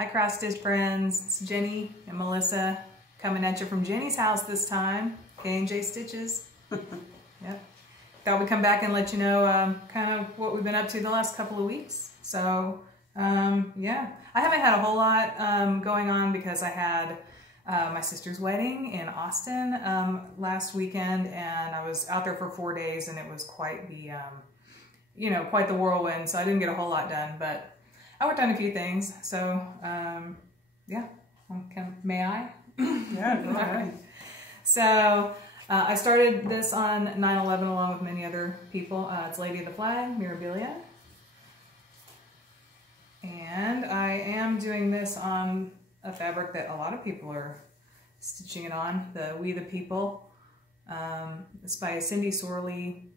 Hi Cross Stitch friends, it's Jenny and Melissa coming at you from Jenny's house this time, K&J Stitches. Yep. Thought we'd come back and let you know kind of what we've been up to the last couple of weeks. So yeah, I haven't had a whole lot going on because I had my sister's wedding in Austin last weekend, and I was out there for 4 days, and it was quite the, you know, quite the whirlwind. So I didn't get a whole lot done, but I worked on a few things. So yeah, may I? Yeah, go ahead. Right. So I started this on 9/11 along with many other people. It's Lady of the Flag, Mirabilia. And I am doing this on a fabric that a lot of people are stitching it on, the We the People. It's by Cindy Sorley.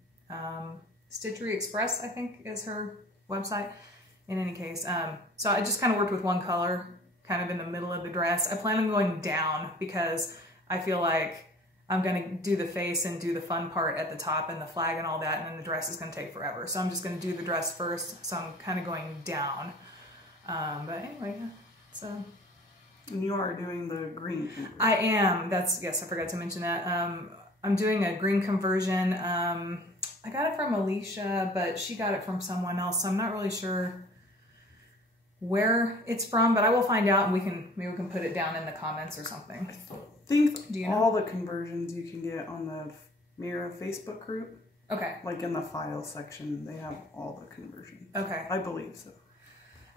Stitchery Express, I think, is her website. In any case, so I just kind of worked with one color, kind of in the middle of the dress. I plan on going down because I feel like I'm going to do the face and do the fun part at the top and the flag and all that, and then the dress is going to take forever. So I'm just going to do the dress first, so I'm kind of going down. But anyway, so. And you are doing the green conversion. I am. Yes, I forgot to mention that. I'm doing a green conversion. I got it from Alicia, but she got it from someone else, so I'm not really sure where it's from, but I will find out, and maybe we can put it down in the comments or something. I think do you know? All the conversions you can get on the Mira Facebook group. Okay. Like in the file section, they have all the conversions. Okay. I believe so.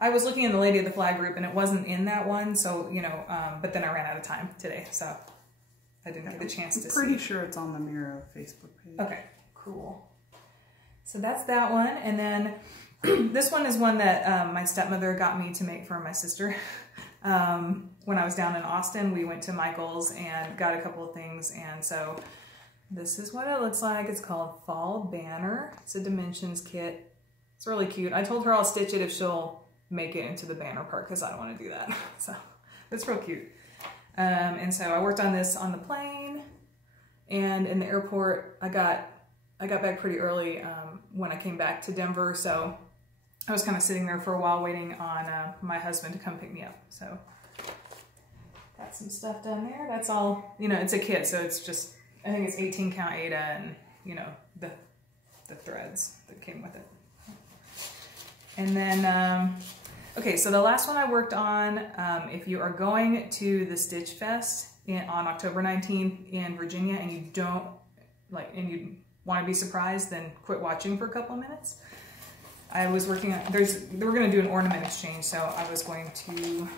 I was looking in the Lady of the Flag group, and it wasn't in that one, so, you know, but then I ran out of time today, so I didn't get the chance to see. I'm pretty sure it's on the Mira Facebook page. Okay, cool. So that's that one, and then this one is one that my stepmother got me to make for my sister. When I was down in Austin, we went to Michael's and got a couple of things, and so this is what it looks like. It's called Fall Banner. It's a dimensions kit. It's really cute. I told her I'll stitch it if she'll make it into the banner part, because I don't want to do that. So it's real cute. And so I worked on this on the plane, and in the airport. I got back pretty early when I came back to Denver, so I was kind of sitting there for a while waiting on my husband to come pick me up. So got some stuff done there. That's all, you know, it's a kit, so it's just, I think it's 18 count Aida and, you know, the threads that came with it. And then, okay, so the last one I worked on, if you are going to the Stitch Fest on October 19th in Virginia, and you don't, like, and you want to be surprised, then quit watching for a couple of minutes. I was working on, they were going to do an ornament exchange, so I was going to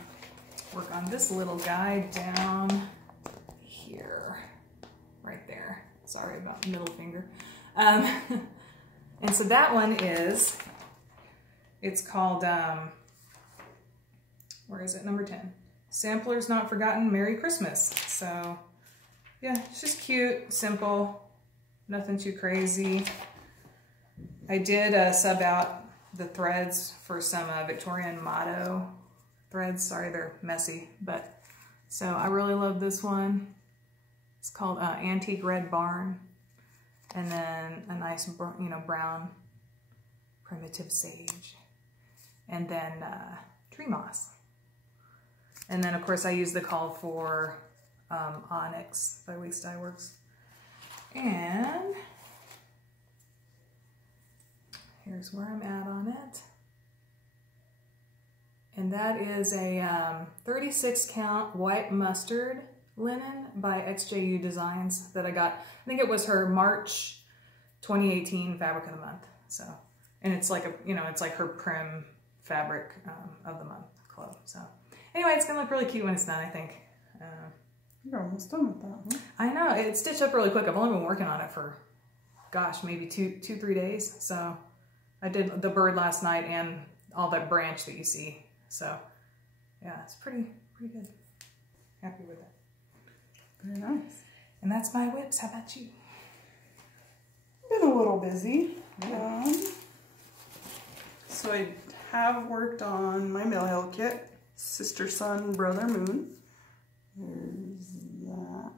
work on this little guy down here, right there. Sorry about the middle finger. And so that one is, it's called, where is it? Number 10. Samplers Not Forgotten, Merry Christmas. So yeah, it's just cute, simple, nothing too crazy. I did sub out the threads for some Victorian motto threads. Sorry, they're messy, but so I really love this one. It's called Antique Red Barn, and then a nice, you know, brown primitive sage, and then tree moss. And then of course I use the call for Onyx by Weeks Dye Works. And here's where I'm at on it. And that is a 36 count white mustard linen by XJU Designs that I got. I think it was her March 2018 fabric of the month. So, and it's like a, you know, it's like her prim fabric of the month club. So anyway, it's gonna look really cute when it's done, I think. You're almost done with that, huh? I know, it stitched up really quick. I've only been working on it for, gosh, maybe 3 days. So I did the bird last night and all that branch that you see. So yeah, it's pretty good. Happy with it. Very nice. And that's my whips. How about you? Been a little busy. So I have worked on my mail hill kit, Sister Sun Brother Moon. There's that.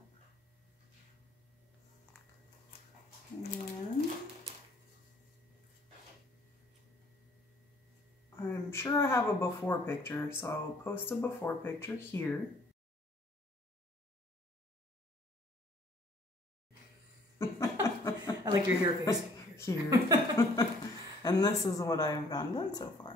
And I'm sure I have a before picture, so I'll post a before picture here. I like your hair face. Here. And this is what I've gotten done so far.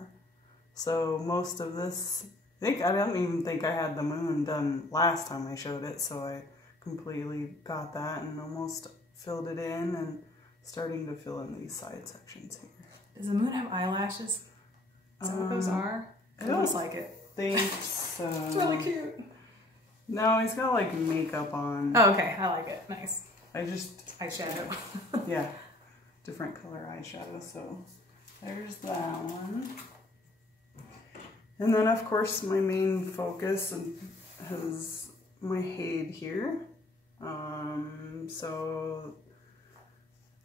So most of this, I don't even think I had the moon done last time I showed it, so I completely got that and almost filled it in and starting to fill in these side sections here. Does the moon have eyelashes? Is that what those are? It looks like it. Think so. It's really cute. No, he's got like makeup on. Oh, okay. I like it. Nice. Eyeshadow. Yeah. Different color eyeshadow. So there's that one. And then of course my main focus is my Haid here. So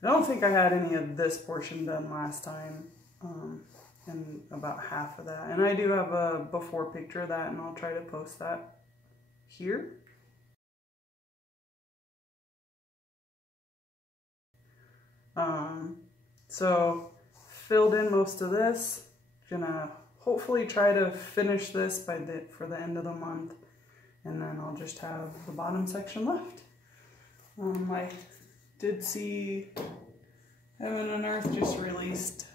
I don't think I had any of this portion done last time. And about half of that. And I do have a before picture of that, and I'll try to post that here. So filled in most of this. Gonna hopefully try to finish this for the end of the month, and then I'll just have the bottom section left. I did see Heaven and Earth just released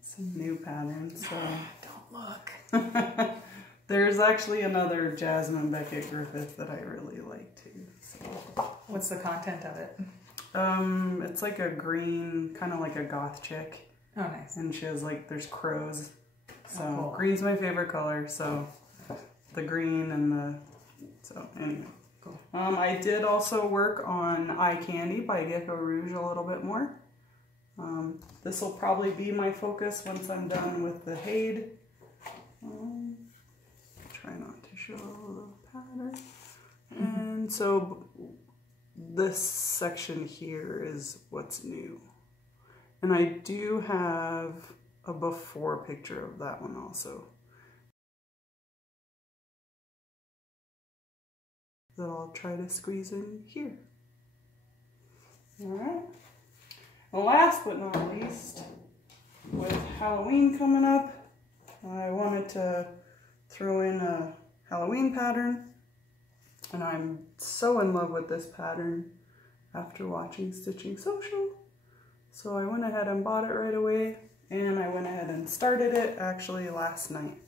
some new patterns, so don't look. There's actually another Jasmine Beckett Griffith that I really like too. So. What's the content of it? It's like a green, kind of like a goth chick. Oh, nice. And she has like, there's crows. So cool. Green's my favorite color, so the green and the, so anyway. Cool. I did also work on Eye Candy by Gecko Rouge a little bit more. This will probably be my focus once I'm done with the Haid. Try not to show the pattern. And so this section here is what's new. And I do have a before picture of that one also, that I'll try to squeeze in here. All right. And last but not least, with Halloween coming up, I wanted to throw in a Halloween pattern. And I'm so in love with this pattern after watching Stitching Social. So I went ahead and bought it right away, and I went ahead and started it actually last night.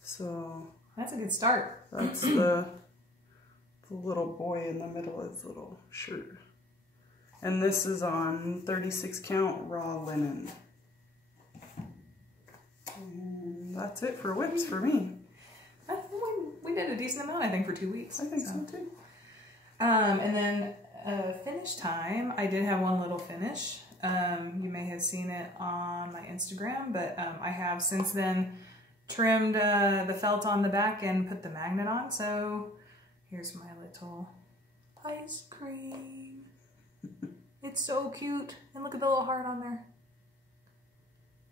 So that's a good start. That's the little boy in the middle, his little shirt. And this is on 36 count raw linen. And that's it for whips for me. We did a decent amount, I think, for 2 weeks. I think so too. And then finish time, I did have one little finish. You may have seen it on my Instagram, but I have since then trimmed the felt on the back and put the magnet on. So here's my little ice cream. It's so cute. And look at the little heart on there.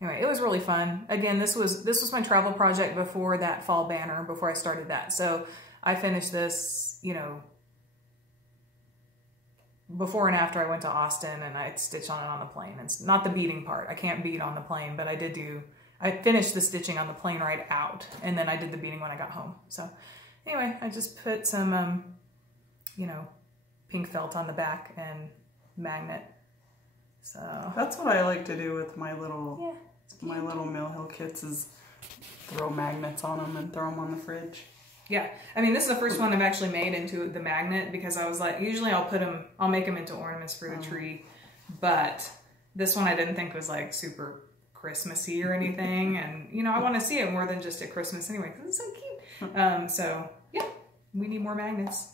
Anyway, it was really fun. Again, this was my travel project before that fall banner, before I started that. So I finished this, you know, before and after I went to Austin, and I stitched on it on the plane. It's not the beading part. I can't bead on the plane, but I finished the stitching on the plane right out, and then I did the beading when I got home. So anyway, I just put some, you know, pink felt on the back and magnet. So that's what I like to do with my little Mill Hill kits, is throw magnets on them and throw them on the fridge. Yeah, I mean, this is the first one I've actually made into the magnet, because I was like, usually I'll make them into ornaments for the tree, but this one I didn't think was like super Christmassy or anything, and you know, I want to see it more than just at Christmas anyway, because it's so cute. So yeah, we need more magnets.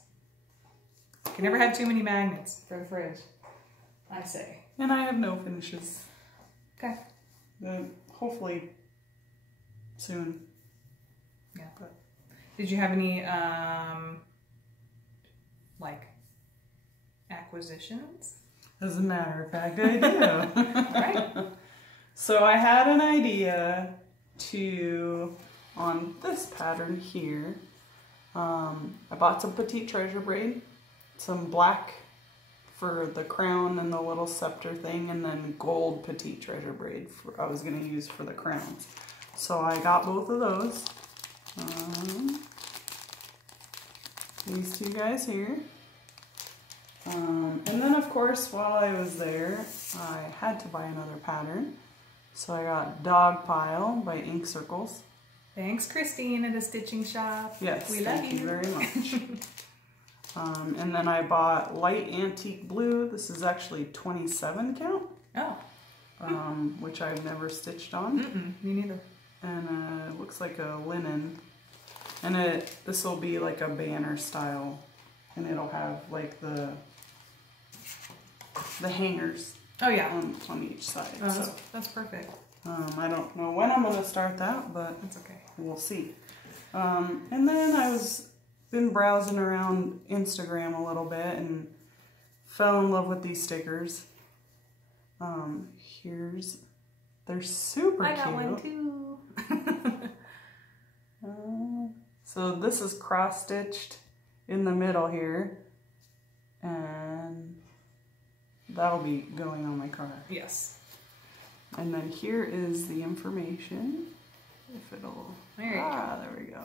You can never have too many magnets for the fridge, I say. And I have no finishes. Okay. Hopefully soon. Yeah. But did you have any like acquisitions? As a matter of fact, I do. All right. So I had an idea on this pattern here. I bought some petite treasure braid, some black for the crown and the little scepter thing, and then gold petite treasure braid I was going to use for the crowns. So I got both of those. These two guys here. And then of course, while I was there, I had to buy another pattern. So I got Dog Pile by Ink Circles. Thanks, Christine at a stitching shop. Yes, we love thank you very much. And then I bought Light Antique Blue. This is actually 27 count. Oh. Which I've never stitched on. Me neither. And it looks like a linen. And this will be like a banner style. And it'll have like the hangers. Oh yeah. On each side. Oh, so that's perfect. I don't know when I'm going to start that, but that's okay. We'll see. And then been browsing around Instagram a little bit and fell in love with these stickers. They're super cute. I got one too. So this is cross-stitched in the middle here, and that'll be going on my car. Yes. And then here is the information. If it'll... There you go. There we go.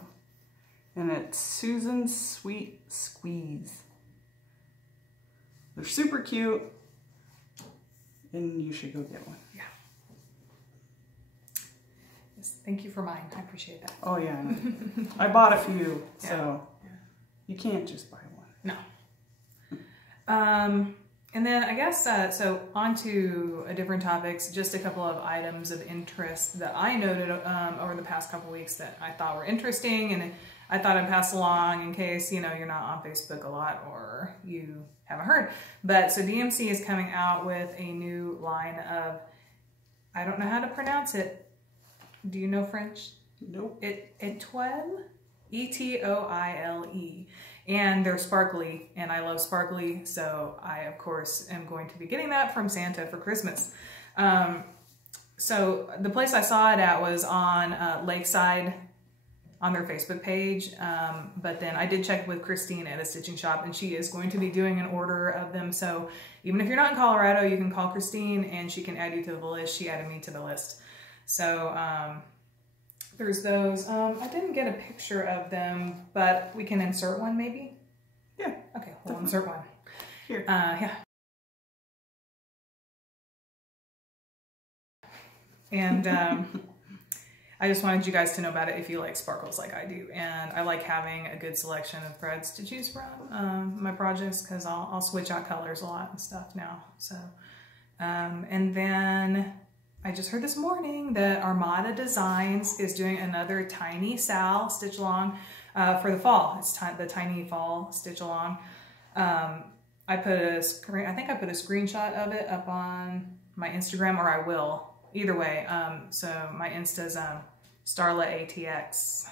And it's Susan's Sweet Squeeze. They're super cute, and you should go get one. Yeah. Yes, thank you for mine. I appreciate that. Oh yeah, I bought a few, so you can't just buy one. No. And then I guess, so on to a different topics, just a couple of items of interest that I noted over the past couple weeks that I thought were interesting, and I thought I'd pass along in case, you know, you're not on Facebook a lot or you haven't heard. But so DMC is coming out with a new line of, I don't know how to pronounce it. Do you know French? Nope. Etoile? E-T-O-I-L-E. And they're sparkly, and I love sparkly, so I, of course, am going to be getting that from Santa for Christmas. So the place I saw it at was on Lakeside on their Facebook page, but then I did check with Christine at a stitching shop, and she is going to be doing an order of them. So even if you're not in Colorado, you can call Christine, and she can add you to the list. She added me to the list. So there's those. I didn't get a picture of them, but we can insert one maybe? Yeah. Okay, we'll insert one. Here. Yeah. And I just wanted you guys to know about it if you like sparkles like I do. And I like having a good selection of threads to choose from my projects, because I'll switch out colors a lot and stuff now. So, and then I just heard this morning that Armada Designs is doing another Tiny Sal stitch along for the fall. It's the Tiny Fall stitch along. I put a screenshot of it up on my Instagram, or I will. Either way, so my Insta's Starla ATX.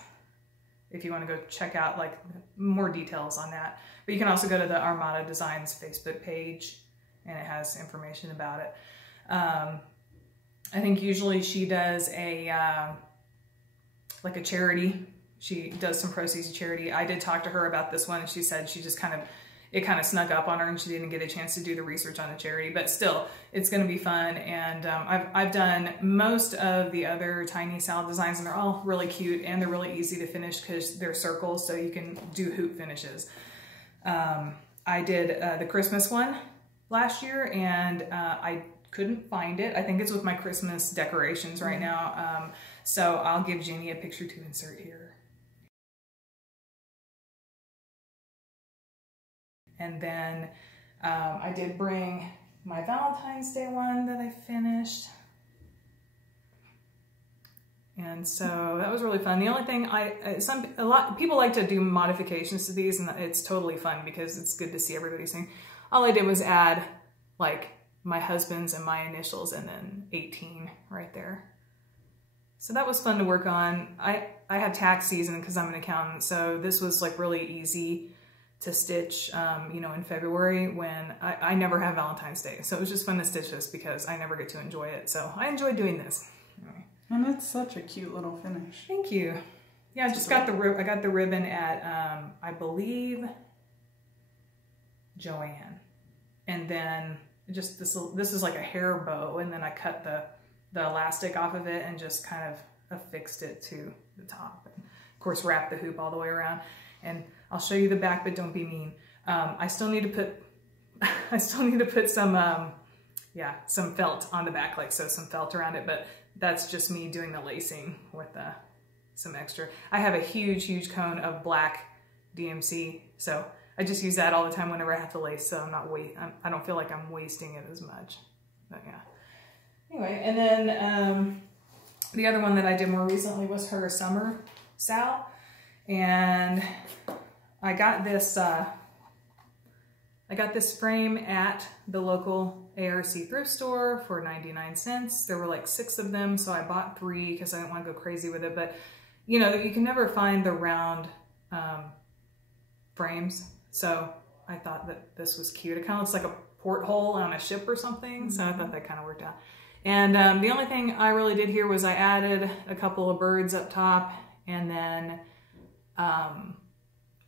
If you want to go check out like more details on that, but you can also go to the Armada Designs Facebook page, and it has information about it. I think usually she does like a charity. She does some proceeds of charity. I did talk to her about this one, and she said she just it kind of snuck up on her, and she didn't get a chance to do the research on the charity, but still, it's going to be fun. And I've done most of the other Tiny Sal designs, and they're all really cute, and they're really easy to finish because they're circles, so you can do hoop finishes. I did the Christmas one last year, and I couldn't find it. I think it's with my Christmas decorations right now. So I'll give Jeni a picture to insert here. And then I did bring my Valentine's Day one that I finished. And so that was really fun. The only thing a lot of people like to do modifications to these, and it's totally fun because it's good to see everybody's thing. All I did was add like my husband's and my initials, and then 18 right there. So that was fun to work on. I had tax season because I'm an accountant, so this was like really easy to stitch, you know, in February when I never have Valentine's Day. So it was just fun to stitch this because I never get to enjoy it. So I enjoyed doing this. Anyway. And it's such a cute little finish. Thank you. Yeah, I just got the ribbon at, I believe, Joanne. And then just this is like a hair bow, and then I cut the elastic off of it and just kind of affixed it to the top. And of course, wrap the hoop all the way around. And I'll show you the back, but don't be mean. I still need to put, some, some felt on the back, like so, some felt around it, but that's just me doing the lacing with some extra. I have a huge cone of black DMC, so I just use that all the time whenever I have to lace, so I don't feel like I'm wasting it as much. But yeah. Anyway, and then the other one that I did more recently was her summer sal, and I got this frame at the local ARC thrift store for 99 cents. There were like 6 of them, so I bought 3 because I didn't want to go crazy with it. But you know, you can never find the round frames, so I thought that this was cute. It kind of looks like a porthole on a ship or something, so I thought that kind of worked out. And the only thing I really did here was I added a couple of birds up top, and then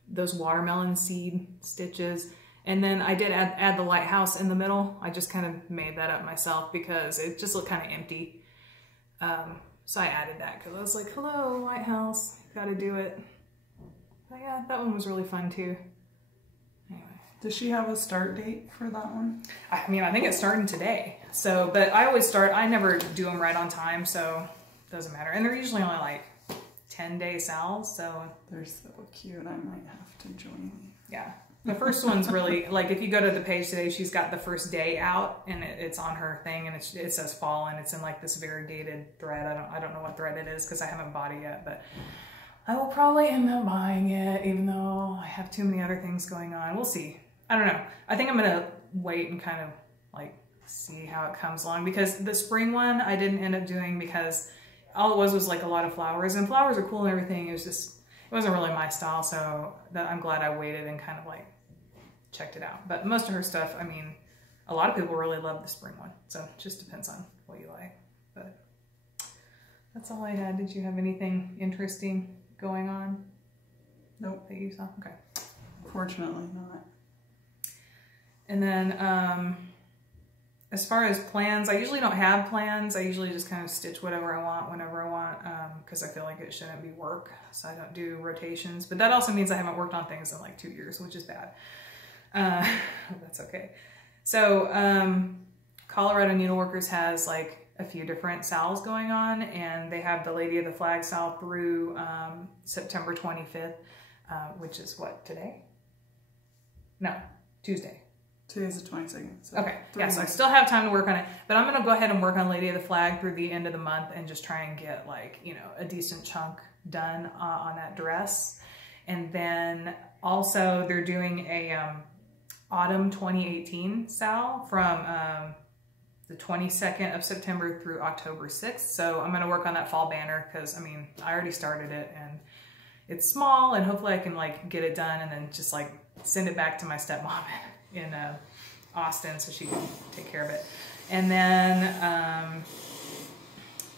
those watermelon seed stitches. And then I did add the lighthouse in the middle. I just kind of made that up myself because it just looked kind of empty. So I added that because I was like, hello, lighthouse, gotta do it. But yeah, that one was really fun too. Anyway. Does she have a start date for that one? I mean, I think it's starting today. So, but I always I never do them right on time, so it doesn't matter. And they're usually only like 10-day sals, so. They're so cute, I might have to join you. Yeah. The first one's really, like if you go to the page today, she's got the first day out, and it's on her thing, and it says fall, and it's in like this variegated thread. I don't know what thread it is because I haven't bought it yet, but I will probably end up buying it, even though I have too many other things going on. We'll see. I don't know. I think I'm gonna wait and kind of like see how it comes along, because the spring one I didn't end up doing because all it was like a lot of flowers, and flowers are cool and everything. It was just, it wasn't really my style, so I'm glad I waited and kind of like checked it out. But most of her stuff, I mean, a lot of people really love the spring one, so it just depends on what you like. But that's all I had. Did you have anything interesting going on? Nope. That you saw? Okay. Fortunately not. And then as far as plans, I usually don't have plans. I usually just kind of stitch whatever I want whenever I want, because I feel like it shouldn't be work, so I don't do rotations. But that also means I haven't worked on things in like 2 years, which is bad. That's okay. So Colorado Needleworkers has like a few different sals going on, and they have the Lady of the Flag sal through September 25th, which is what, today? No, Tuesday. Today's the 22nd. So okay, yeah, so I still have time to work on it, but I'm going to go ahead and work on Lady of the Flag through the end of the month and just try and get like, you know, a decent chunk done on that dress. And then also they're doing a autumn 2018 sal from the 22nd of September through October 6th. So I'm going to work on that fall banner because, I mean, I already started it and it's small, and hopefully I can like get it done and then just like send it back to my stepmom in Austin so she can take care of it. And then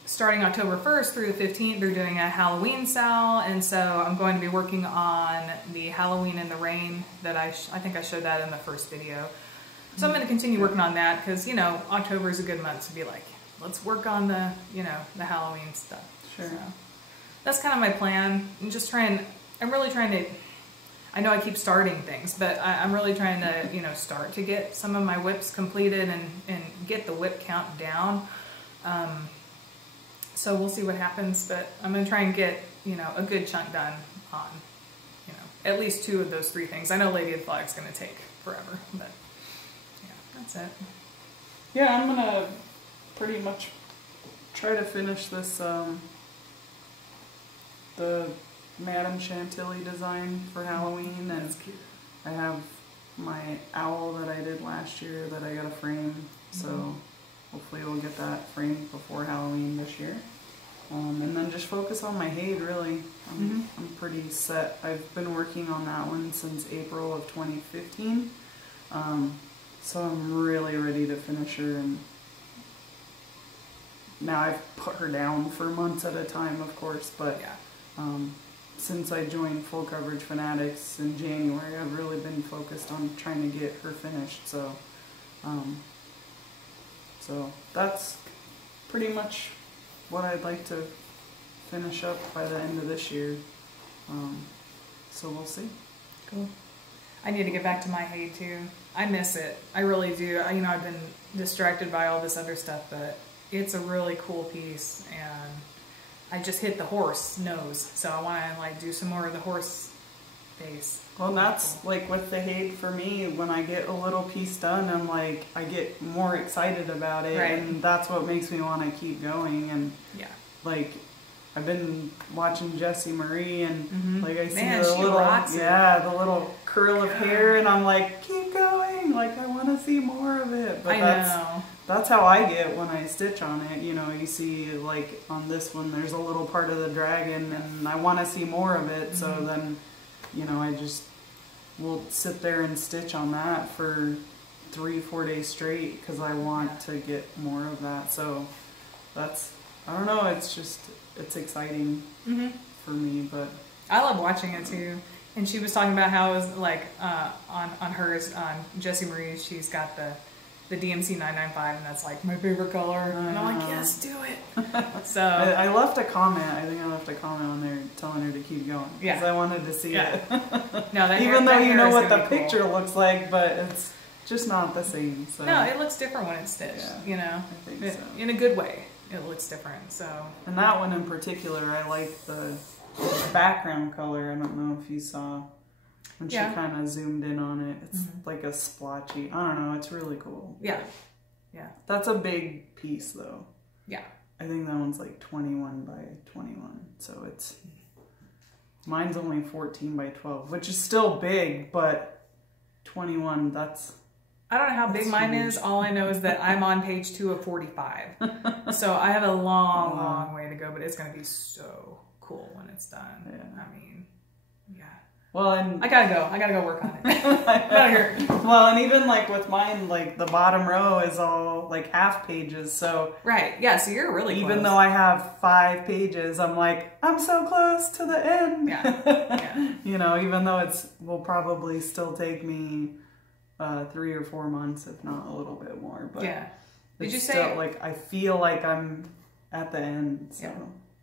starting October 1st through the 15th, they're doing a Halloween sal, and so I'm going to be working on the Halloween in the Rain that I think I showed that in the first video. So I'm going to continue working on that because, you know, October is a good month to be like, let's work on the, you know, the Halloween stuff. Sure. So that's kind of my plan. I'm really trying to, I know I keep starting things, but I'm really trying to, you know, start to get some of my whips completed and get the whip count down. So we'll see what happens, but I'm going to try and get, you know, a good chunk done on, you know, at least 2 of those 3 things. I know Lady of the Flag's going to take forever, but yeah, that's it. Yeah, I'm going to pretty much try to finish this, the Madame Chantilly design for Halloween, and I have my owl that I did last year that I got to frame, so hopefully we'll get that framed before Halloween this year. And then just focus on my Haid, really. I'm pretty set. I've been working on that one since April of 2015, so I'm really ready to finish her, and now I've put her down for months at a time, of course, but since I joined Full Coverage Fanatics in January, I've really been focused on trying to get her finished. So, so that's pretty much what I'd like to finish up by the end of this year. So we'll see. Cool. I need to get back to my hay too. I miss it. I really do. You know, I've been distracted by all this other stuff, but it's a really cool piece, and I just hit the horse nose, so I want to like do some more of the horse base. Well, and that's like with the hay for me, when I get a little piece done, I'm like, I get more excited about it, right. And that's what makes me want to keep going. And yeah, like I've been watching Jessie Marie, and like I see Man, the she little, rocks it. the little curl of hair, and I'm like, keep going, like I want to see more of it. But that's how I get when I stitch on it. You know, you see like on this one, there's a little part of the dragon, and I want to see more of it. So then, you know, I just will sit there and stitch on that for 3-4 days straight because I want to get more of that. So that's, I don't know, it's just, it's exciting for me. But I love watching it too. And she was talking about how it was like on hers, on Jessie Marie's, she's got the DMC 995, and that's like my favorite color. And I'm like, yes, do it. So I left a comment. I think I left a comment on there telling her to keep going because I wanted to see it. No, that even though you know what the cool. picture looks like, but it's just not the same. So. No, it looks different when it's stitched. You know, I think so. In a good way. It looks different. So. And that one in particular, I like the background color. I don't know if you saw when she kind of zoomed in on it. It's like a splotchy. I don't know. It's really cool. Yeah. Yeah. That's a big piece though. Yeah. I think that one's like 21 by 21. So it's, mine's only 14 by 12, which is still big, but 21, that's... I don't know how big mine is. All I know is that I'm on page 2 of 45. So I have a long, long way to go, but it's going to be so cool when it's done. Yeah. I mean, yeah. Well, and I gotta go. I gotta go work on it. Well, and even like with mine, like the bottom row is all like half pages. So right, yeah. So you're really even close. though I have 5 pages, I'm like, I'm so close to the end. Yeah. You know, even though it's will probably still take me 3 or 4 months, if not a little bit more. But yeah. Did you still, say like I feel like I'm at the end? So. Yeah.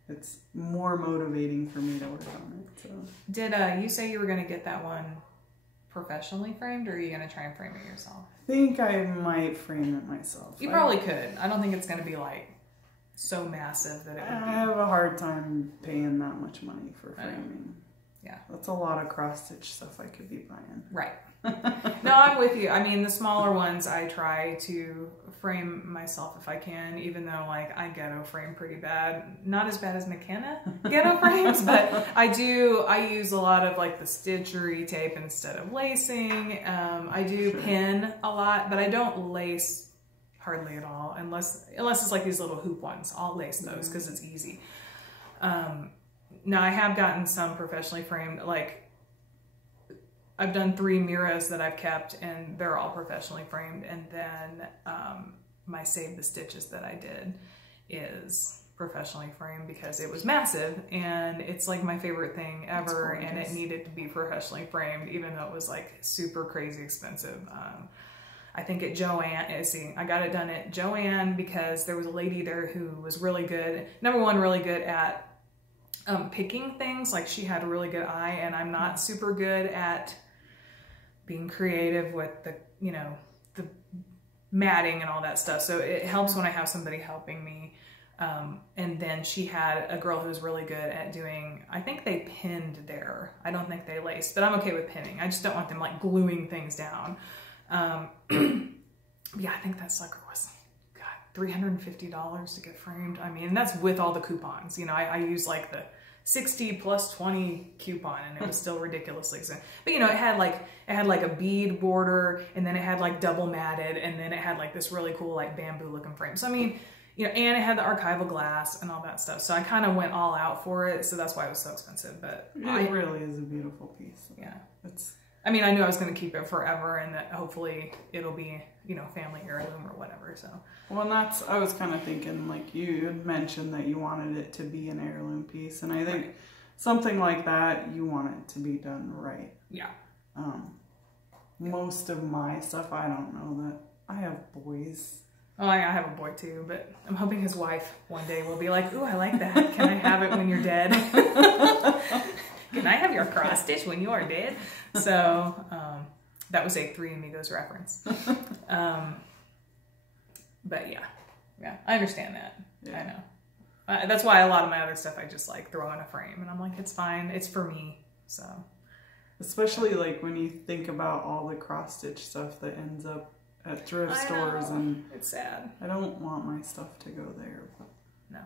It's more motivating for me to work on it. So. Did you say you were going to get that one professionally framed, or are you going to try and frame it yourself? I think I might frame it myself. You probably could. I don't think it's going to be like so massive that it would be. I have a hard time paying that much money for framing. Yeah. That's a lot of cross-stitch stuff I could be buying. Right. No, I'm with you. I mean, the smaller ones I try to frame myself if I can, even though like I ghetto frame pretty bad. Not as bad as McKenna ghetto frames, but I use a lot of like the stitchery tape instead of lacing. I do pin a lot, but I don't lace hardly at all unless it's like these little hoop ones. I'll lace those because it's easy. Now I have gotten some professionally framed, like I've done 3 Miras that I've kept, and they're all professionally framed. And then my Save the Stitches that I did is professionally framed because it was massive, and it's like my favorite thing ever, and it needed to be professionally framed, even though it was like super crazy expensive. I think at Joann, I got it done at Joann because there was a lady there who was really good. Number one, really good at picking things. Like she had a really good eye, and I'm not super good at being creative with the, you know, the matting and all that stuff. So it helps when I have somebody helping me. And then she had a girl who was really good at doing, I think they pinned there. I don't think they laced, but I'm okay with pinning. I just don't want them like gluing things down. Yeah, I think that sucker was, God, $350 to get framed. I mean, that's with all the coupons. You know, I use like the 60 plus 20 coupon, and it was still ridiculously expensive. But you know, it had like a bead border, and then it had like double matted, and then it had like this really cool like bamboo looking frame. So I mean, you know, and it had the archival glass and all that stuff. So I kind of went all out for it. So that's why it was so expensive. But it really is a beautiful piece. Yeah. It's. I mean, I knew I was going to keep it forever, and that hopefully it'll be, you know, family heirloom or whatever. So. Well, and that's, I was kind of thinking, like you had mentioned that you wanted it to be an heirloom piece, and I think something like that, you want it to be done right. Yeah. Most of my stuff, I don't know that I have boys. Oh, I have a boy too, but I'm hoping his wife one day will be like, ooh, I like that. Can I have it when you're dead? Can I have your cross stitch when you are dead? So that was a Three Amigos reference. But yeah, I understand that. Yeah. I know. That's why a lot of my other stuff I just like throw in a frame, and I'm like, it's fine. It's for me. So, especially like when you think about all the cross stitch stuff that ends up at thrift stores, and it's sad. I don't want my stuff to go there. But no.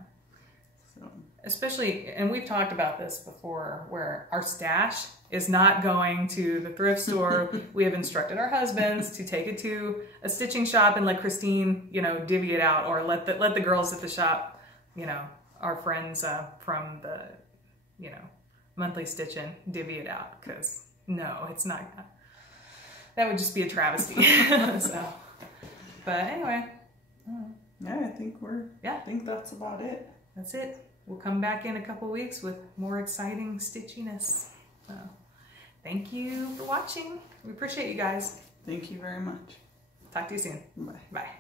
So. Especially, and we've talked about this before, where our stash is not going to the thrift store. We have instructed our husbands to take it to a stitching shop and let Christine, divvy it out, or let the girls at the shop, our friends from the, monthly stitching, divvy it out. Because no, it's not. That would just be a travesty. So, but anyway. Yeah, I think I think that's about it. That's it. We'll come back in a couple weeks with more exciting stitchiness. So, thank you for watching. We appreciate you guys. Thank you very much. Talk to you soon. Bye. Bye.